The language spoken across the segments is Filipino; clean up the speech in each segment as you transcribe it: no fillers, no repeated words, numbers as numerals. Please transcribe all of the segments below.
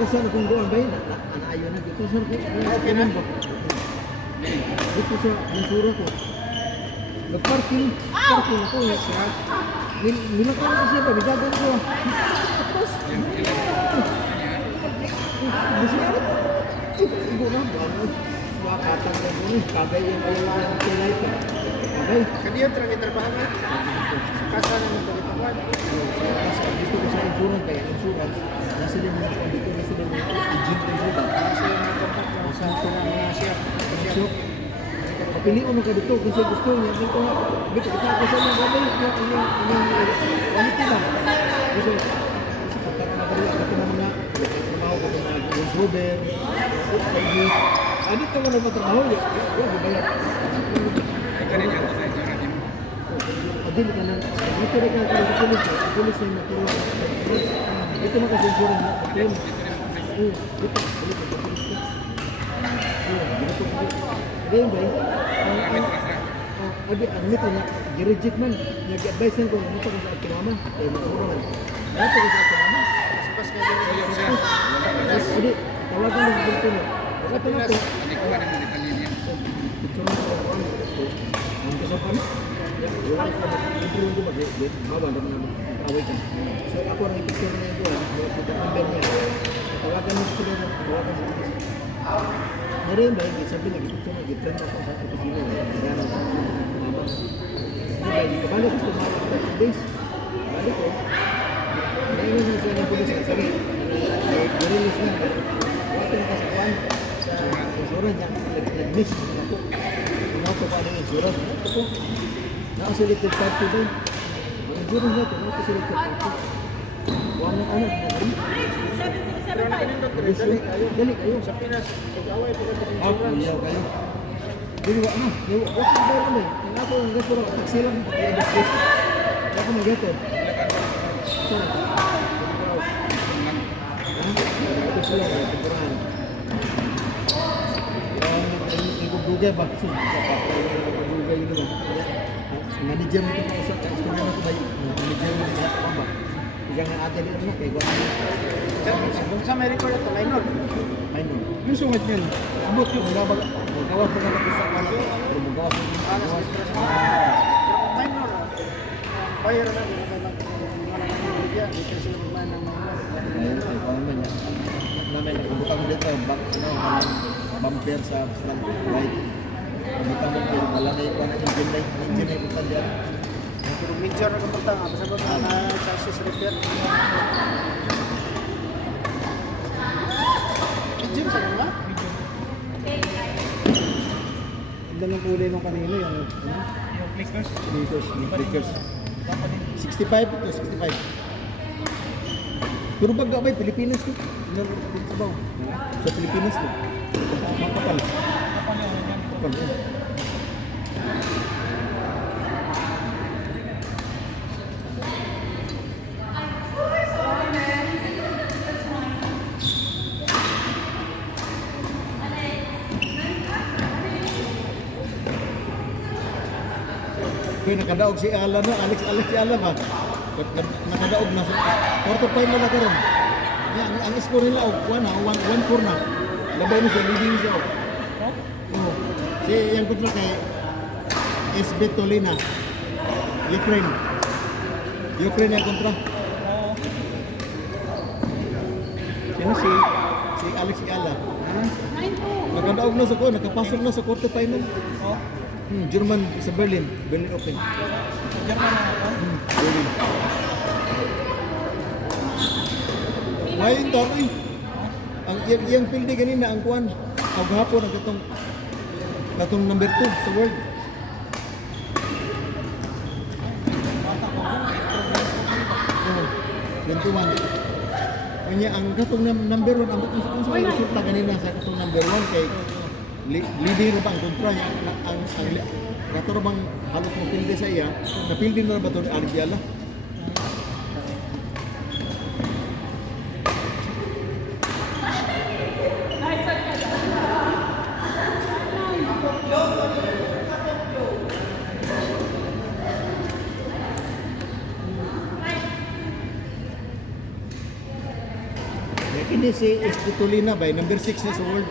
Terusan akong doon ba yun? Anayo na. Terusan ko. Okay na ba? Dito sa insura ko. Nag-parking. Parking ako. Nilakaw ko siya ba? Bigagan ko. Tapos. Masiyari ko. Ibo na. Makatang na ko. Kagay yung kailangan ng kilay ka. Kagay. Kadiyo trang itrabaho na. Kasa naman ko ito. Kasi dito ko sa insurance kaya insurance. Nasa din mo ako dito. Nasa din mo ako. I-gym ko dito. Kasi yung mga kontak mo sa ito ng mga siya. So, kapiliin mo ka dito kasi gusto niya. Dito nga. Dito kita sa mga gamay. Quality lang. Gusto. Kasi pagkaka na kaya ako ng mga trabaho ko ng mga voiceover. Dito mo na matrabaho. Yan, dibayat. Kanina ko sa inyo natin. Adil ka na. Dito rin ka sa pulis. Pulis na yung matulog. Dito mo kasi insurance na. Claim. Dito. Dito ka pulis ka. Dito ka. Ganyan ba yun? Ang mito na, i-reject man. Nag-advise na kung ano ko sa ating mama. Kaya masuro man. Ano ko sa ating mama? Pas ka din. Hindi, tawagan mo sa bulto mo. Ito na ito. Hindi ko alam mo kanina. Ito na ito. Ang kasapan. Wala ko mag-improve ko mag-get. Maba naman naman. Away ka. So ako ang ipicture na ito. Kita number niya. Tawagan mo sa ito. Tawagan mo sa ito. Meron ba yung sabi nag-ipicture na gitran ako sa opisina. Kaya na mama. Hindi ba? Kabalo ko sa mga 30 days. Balik ko. Ngayon na siya ng pulis. Sabi, nag-release na. Wakit na kasakuan sa insurance niya. Nag-miss na po. Tumato pa ng insurance. Ito po. Naka-selected party doon. Ang insurance na ito. Naka-selected party. Huwag mo ano. Pero nakinindot ko rin. Dali kayo. Sa Pinas, pag-away po kami sa Ah, insurance. kuyaw kayo. Dili wa na. Wa ko ba ano? Ang ako ang gasto ra taxi lang. Ako mag-getter. Saan? Ito sila, temporahan. Nagugugay ba? Nagugugay yun ba? Manager mo ito pa sa customer mo ito ba? Manager mo ito sa ba? Jangan ate din ano kay gwa. Sa may record ito, minor. Ayun. Yung sungit yun. Abot yung gawag. Gawag pa na isa ka na. Gawag. Minor. Bayar na din naman ng mga nangyayari. Hindi kasi naman ng minor. Ayun, ay paano niya. Namin nagbubutan dito bumper sa front right. Bubutan mo yung wala na yung engine light. Engine light butan diyan. Pero major na kapunta nga. Basta ba na chassis repair. Medium sa nga? Ganda ng kulay nung kanino yung Clickers. Clickers. 65 to 65. Pero pag gamay, Pilipinas to. Sabaw. Sa Pilipinas to. Makapal. Kapal yun. Kaya nakadaog si Ala no, Alex si Ala ba? Nakadaog na sa quarter final na karon. Ang score nila og 1-4 na. Labay mo siya, leading siya. Oh. Si yan ko kay SB Tolina. Ukraine. Ukraine yung kontra. Sino si Alex Ala. Nakadaog na sa ko, nakapasok na sa quarter final. German sa Berlin Open. German na ako. Berlin. Ngayon daw ang iyang pildi ganina ang kuan. Ang gahapon ang katong number 2 sa world. Oh, 21. Kanya ang katong number 1 ang resulta kanina sa katong number 1 kay leading na ba ang kontra niya? Kato na bang halos mo pilde sa iya, napilde na ba ito ni Argiala? Ini si Estitolina ba, number 6 na sa world.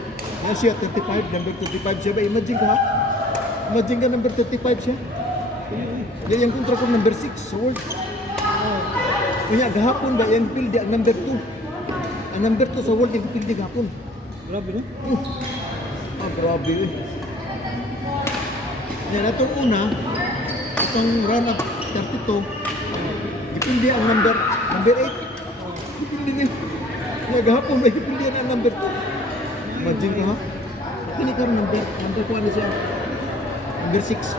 Yan siya, 35, number 35 siya ba? Imagine ka ha? Imagine ka number 35 siya. Yan yung kontra ko number 6 sa world. Kaya gahapon ba, yung pildi ang number 2. Ang number 2 sa world, yung pildi gahapon. Grabe no? Grabe eh. Yan, itong una, itong run up 32, ipildi ang number 8. Ipildi niya. Nagahapon may pilihan ang number 2. Imagine ka ha? Kini ka number 1 na siya. Number 6.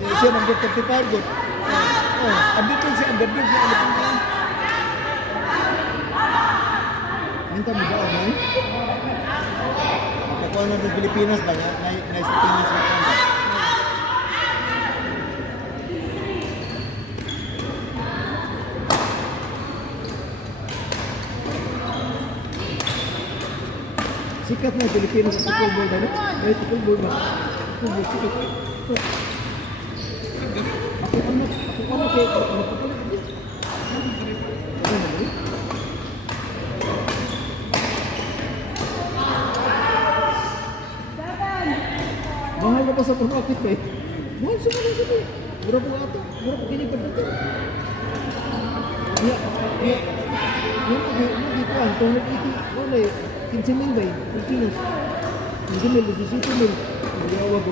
Siya number 35 good. Andito siya underdog niya ano pa. Minta mo ba ako? Makakuha na sa Pilipinas ba? Nice Pilipinas na kanda. Sikat na Pilipinas sa football ba? Ay, football ba? Football, sikat. Ako kaya magpapalit din. Ano na ba? Mahal na pa sa pag-akit ba eh? Mahal sa mga sabi. Mura po ato. Mura po kini pagdato. Yung ito ang tungkol iti. Wala eh. 15,000 ba eh? 15,000. 17,000. Hindi ako wag.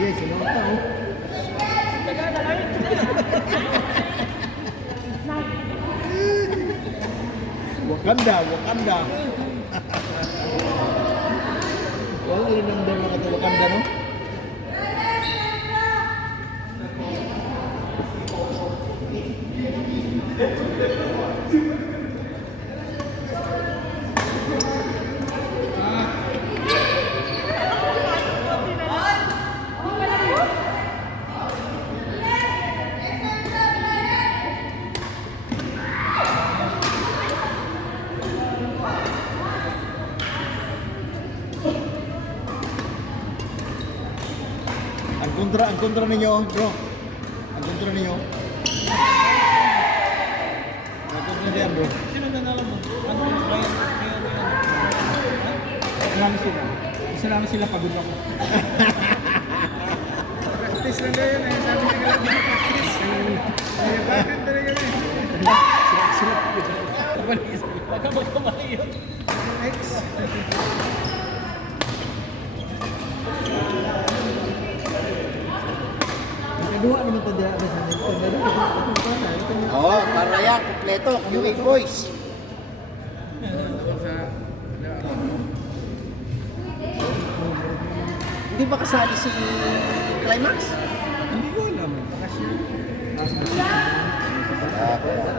Yes, sino ang tao? Wakanda. Wala yung number na kata Wakanda, no? Ang kontra ninyo, bro. Ang kontra ninyo. Ang kontra niyan, bro. Sino nanalo mo? Ano bayan? Marami sila. Isa lang sila pagod ako. Practice lang yun eh. Sabi nila lang dito practice. Bakit talaga yun? Baka magkamali yun. X. Dua naman ito dyan sa nito. Oo, para yan, kompleto, QA boys. Hindi ba kasali si Climax? Hindi ko alam.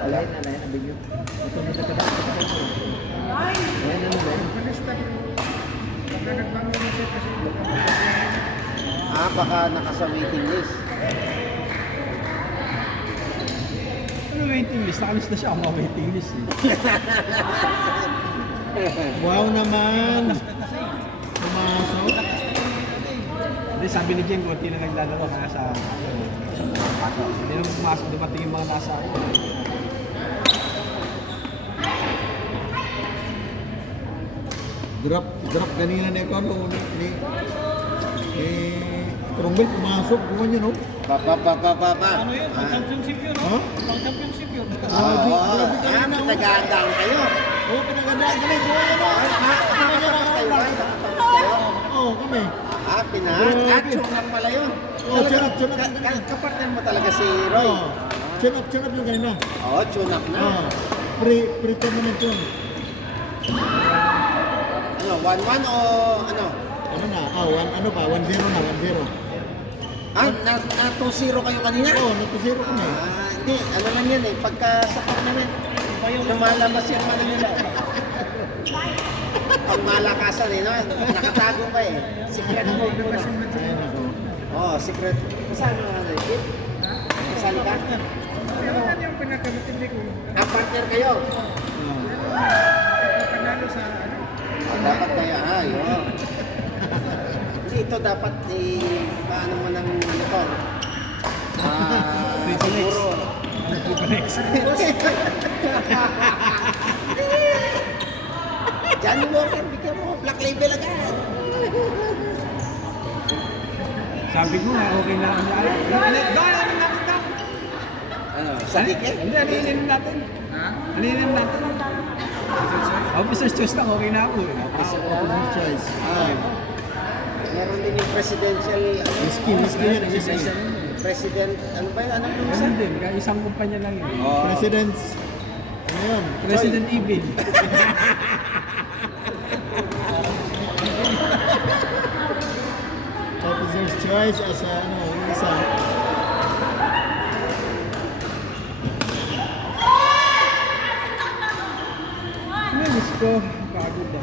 Alain ang video. Ito mo sa kada. Alain ano ba? Baka nasa waiting list. Ano waiting list? Nakalis na siya ako mga waiting list. Wow naman. Pumasok. Hindi, sabi ni Jen, konti na naglalaro kaya sa hindi naman pumasok, dumating yung mga nasa ako. Drop ganina ni ako ni Strongman pumasok, buwan yun, no? Pa. Ano yun? Ah. Pang-championship yun, Ha? no? Pang-championship yun. Oo, pinagandaan kayo. Oo, pinagandaan kami, buwan yun, no? Nakatapat kayo. Oo, kami. Tune up pala yun. Oo, tune up. Kapartner mo talaga si Roy. Oo. Tune up yung kanina. Oo, tune up na. Oo. Pre-tournament yun. Ano, 1-1 o ano? Ano na? 1-0 na, 1-0. Na 2-0 kayo kanina? Oo, natusiro kami. Hindi, ano lang yan eh. Pagka sa tournament, lumalabas yung ano nila. Pag malakasan eh, no? Nakatago ka eh. Secret mode na. Ayan ako. Oo, secret. Kasama nga na eh. Kasali ka? Ano yung pinakamatindi ko? Partner kayo? Panalo sa ano? Dapat kayo, yun. Hindi, ito dapat paano mo ng ano to? Siguro. Johnny Walker, bigyan mo, black label agad. Sabi ko nga, okay na ang ano natin daw? Ano, sa dike? Hindi, alinin natin. Ha? Alinin natin. Officer's choice lang, okay na ako eh. Officer's choice. Meron din yung presidential, Whiskey yan. president, ano ba yun? Anong lusa? Ganun din, kaya isang kumpanya lang yun. Presidents. Ano yun? President Evil. Officer's choice as yung isa. Miss ko, pagod ba?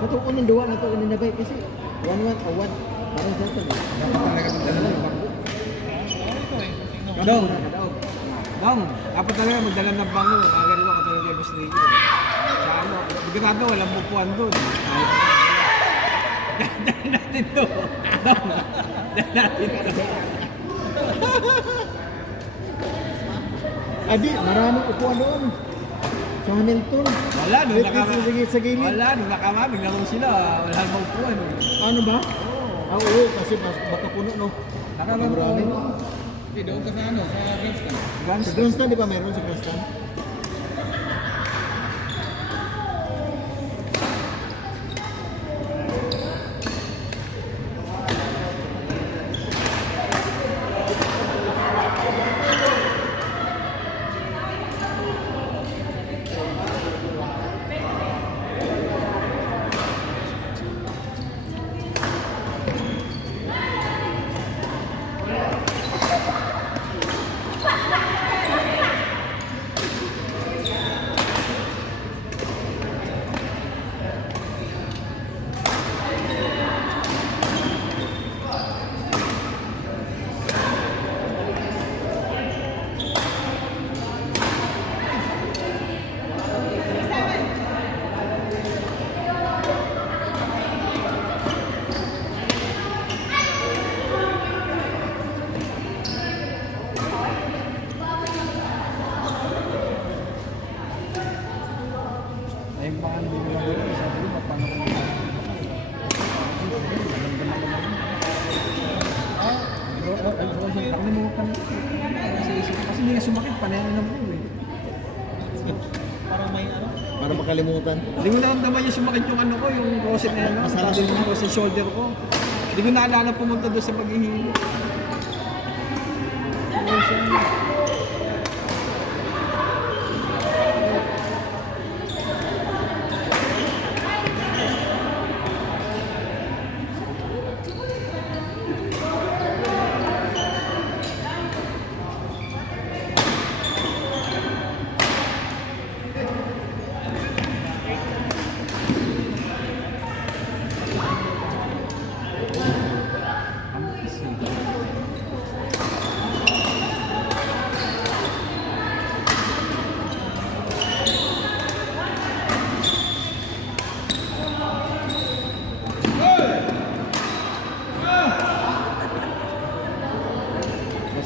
Natuon ng duwa, natuon ng nabay kasi 1-1 o 1. Parang sa ito. Dapat talaga magdala ng bangko. Dong, Dong, dapat talaga magdala ng bangko. Ganun ako katulad kay Boss Ricky. Sa ano, sigurado walang bupuan doon. Dahil natin to. Dong, dahil natin to. Adi, maraming upuan doon. Sa Hamilton. Wala, nung nakama. Sa gilid. Wala, nung nakamamig na sila. Wala bang bupuan. Ano ba? Oo, kasi baka puno, no? Nakalaro Marami. Hindi, doon ka sa ano, sa Grandstand. Sa Grandstand, di ba meron sa Grandstand? Ayun pa nga, hindi ko lang gano'n. Sabi ko, paano ko nakalimutan ko. Kasi hindi nga sumakit, panayanan ng buo eh. Parang may ano? Para makalimutan. Hindi ko naramdaman yung sumakit yung ano ko, yung rosin na ano, Masala tapos din yung rosin shoulder ko. Hindi ko naalala pumunta doon sa paghihilo.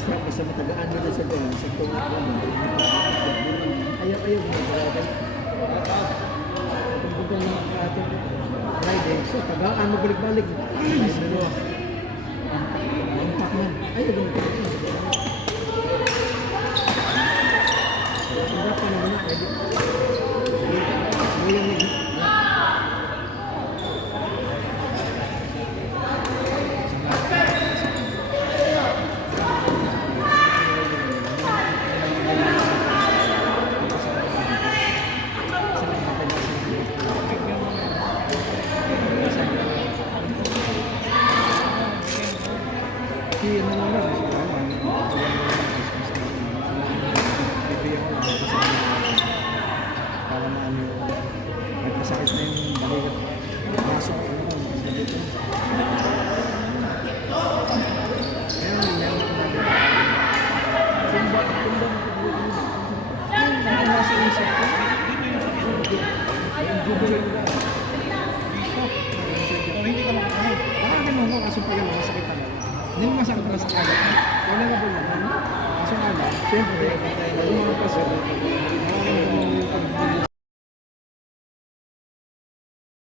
Basta matagaan mo na sa doon, sa tungat mo. Ayaw mo. Kung punta naman ka ating Friday, so tagaan mo balik-balik. Mampak man. Ayaw mo. Hindi pa naman na. Ngayon si ano lang lang, si Roman. Bibigyan ko lang kasi para maano nagkasakit na yung balikat. Pasok ano lang, dito. Kaya meron ko na dito. Kumba ang nasa isip ko. Yung jubilee ko. Hindi ka makakain. Parang ganun ko kasi pag masakit talaga. Hindi mo masakit na sa kagat. Wala na po yun. Kaso nga lang, siyempre, yung mga